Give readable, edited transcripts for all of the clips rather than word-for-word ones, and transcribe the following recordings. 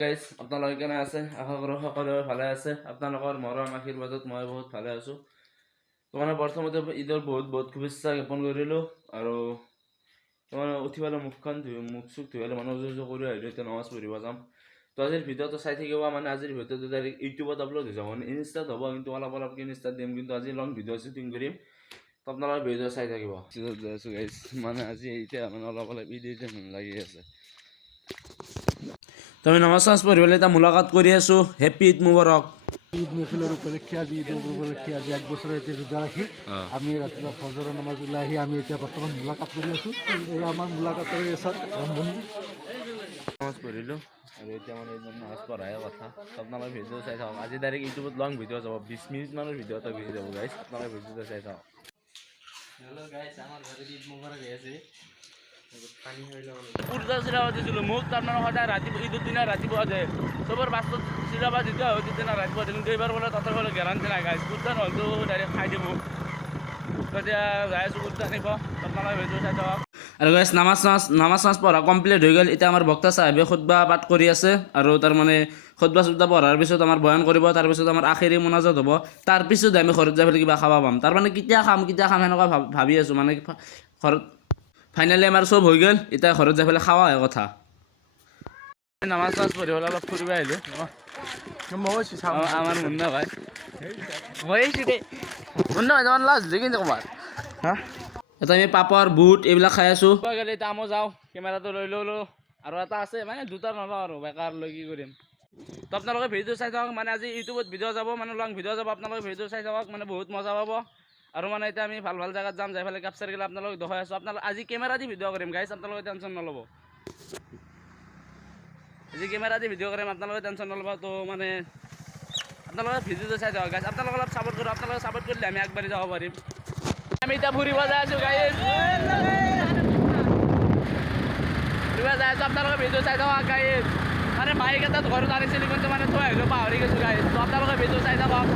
Guys আপোনালোকে কেনে আছে? আশা কৰোঁ সকলোৱে ভালে আছে। আপোনালোকৰ মৰম আশীৰ্বাদত মই বহুত ভালে আছোঁ। মানে প্ৰথমতে ঈদৰ বহুত শুভেচ্ছা জ্ঞাপন কৰিলোঁ আৰু মানে উঠি পেলাই মুখ চুখ ধুই পেলাই মানে উজু কৰি আহিলোঁ। এতিয়া নমাজ পঢ়িব যাম। তো আজিৰ ভিডিঅ'টো চাই থাকিব। মানে আজিৰ ভিডিঅ'টো ডাইৰেক্ট ইউটিউবত আপলোড হৈ যাব। মানে ইনষ্টাত হ'ব, কিন্তু অলপকৈ ইনষ্টাত দিম, কিন্তু আজি লং ভিডিঅ' শ্বুটিং কৰিম। তো আপোনালোকে ভিডিঅ' চাই থাকিব। যাই আছোঁ গাইজ, মানে আজি এতিয়া মানে অলপ ঈদ লাগি আছে। তো আমি নামাজ পঢ়িবলৈ এটা মোলাকাত কৰি আছোঁ। হেপ্পী ঈদ মুবাৰক। ঈদ মেহফিলৰ উপলক্ষে আজি ঈদৰ উপলক্ষে আজি 1 বছৰৰ এতিয়া ৰোজা ৰাখি আমি ৰাতিপুৱা ফজৰৰ নামাজ ওলাই আহি আমি এতিয়া বৰ্তমান মোলাকাত কৰি আছোঁ। এই আমাৰ মোলাকাতৰ ৰন্ধনী নামাজ পঢ়িলোঁ আৰু এতিয়া মানে নামাজ পঢ়াই কথা। আপোনালোকে ভিডিঅ' চাই থাকক। আজি ডাইৰেক্ট ইউটিউবত লং ভিডিঅ' যাব, 20 মিনিটমানৰ ভিডিঅ' এটা গুচি যাব গাইজ। আপোনালোকে ভিডিঅ'টো চাই থাকক। হেল্ল' গাইছ, আমাৰ ঘৰত ঈদ মুবাৰক হৈ আছে। পানী হৈ ল'ব কুৰ্তা চিলাব দিছিলোঁ মোক। তাৰমানে সদায় ৰাতিপুৱা ঈদৰ দিনা ৰাতিপুৱা দিয়ে চবৰ বাস্তত চিলাব যেতিয়া হয় তেতিয়া ৰাতিপুৱা দিয়ে, কিন্তু এইবাৰ বোলে তাতে বোলে গেৰাণ্টি নাই গাইজ। কুৰ্তা নহ'লেতো ডাইৰেক্ট খাই দিব। এতিয়া যাই আছোঁ কুৰ্তা আনিব। আপোনালোকে ভিডিঅ' চাই থাকক। আৰু গাইজ নামাজ পঢ়া কমপ্লিট হৈ গ'ল। এতিয়া আমাৰ বক্তা চাহেবে খুতবা পাঠ কৰি আছে আৰু তাৰমানে খুতবা পঢ়াৰ পিছত আমাৰ বয়ান কৰিব। তাৰপিছত আমাৰ আখেৰী মোনাজাত হ'ব। তাৰপিছত আমি ঘৰত যাই পেলাই কিবা খাব পাম। তাৰমানে কেতিয়া খাম সেনেকুৱা ভাবি আছোঁ। মানে ঘৰত ফাইনেলি আমাৰ চব হৈ গ'ল। এতিয়া ঘৰত যাই পেলাই খাৱা হয় কথা। নামাজ পঢ়ি পেলাই অলপ ফুৰিব আহিলোঁ। আমাৰ মুন্না ভাই মই মুন্না ভাই তোমাৰ লাজ কিন্তু ক'ৰবাত এটা আমি পাপৰ বুট এইবিলাক খাই আছোঁ। এতিয়া আমি যাওঁ, কেমেৰাটো লৈ ল'লোঁ আৰু এটা আছে মানে দুটা নলওঁ আৰু বেকাৰ লৈ কি কৰিম। তো আপোনালোকে ভিডিঅ' চাই থাকক। মানে আজি ইউটিউবত ভিডিঅ' যাব, মানে লং ভিডিঅ' যাব। আপোনালোকে ভিডিঅ' চাই থাকক, মানে বহুত মজা পাব। আৰু মানে এতিয়া আমি ভাল জেগাত যাম, যাই পেলাই কেপচাৰ গ'লে আপোনালোকক দেখাই আছোঁ। আপোনালোকে আজি কেমেৰা দি ভিডিঅ' কৰিম গাইজ, আপোনালোকে টেনশ্যন নল'ব। আজি কেমেৰা দি ভিডিঅ' কৰিম, আপোনালোকে টেনশ্যন নল'ব। তো মানে আপোনালোকে ভিডিঅ'টো চাই থাকক গাইজ। আপোনালোকে অলপ ছাপোৰ্ট কৰক। আপোনালোকে ছাপোৰ্ট কৰিলে আমি আগবাঢ়ি যাব পাৰিম। আমি এতিয়া ফুৰিব যাই আছোঁ গাইজ, আপোনালোকে ভিডিঅ' চাই থাকক গাইজ। মানে বাইক এটাত ঘৰত আনিছিলোঁ, কিন্তু মানে থৈ আহিলোঁ, পাহৰি গৈছোঁ গাইজ। তো আপোনালোকে ভিডিঅ' চাই থাকক।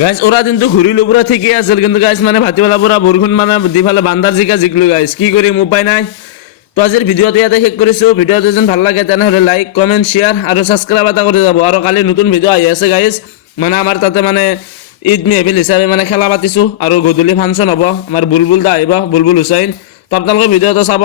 গাইজ ওৰা কিন্তু ঘূৰিলোঁ পুৰা ঠিকেই আছিল, কিন্তু গাইজ মানে ভাটিবেলা পুৰা বৰষুণ মানে দি পেলাই বান্দাৰ জিকিলোঁ গাইজ। কি কৰিম, উপায় নাই। তো আজিৰ ভিডিঅ'টো ইয়াতে শেষ কৰিছোঁ। ভিডিঅ'টো যেন ভাল লাগে তেনেহ'লে লাইক কমেণ্ট শ্বেয়াৰ আৰু ছাবস্ক্ৰাইব এটা কৰি যাব। আৰু কালি নতুন ভিডিঅ' আহি আছে গাইজ। মানে আমাৰ তাতে মানে ঈদ মেহফিল হিচাপে মানে খেলা পাতিছোঁ আৰু গধূলি ফাংচন হ'ব। আমাৰ বুলবুল দা আহিব, বুলবুল হুছেইন। তো আপোনালোকে ভিডিঅ'টো চাব।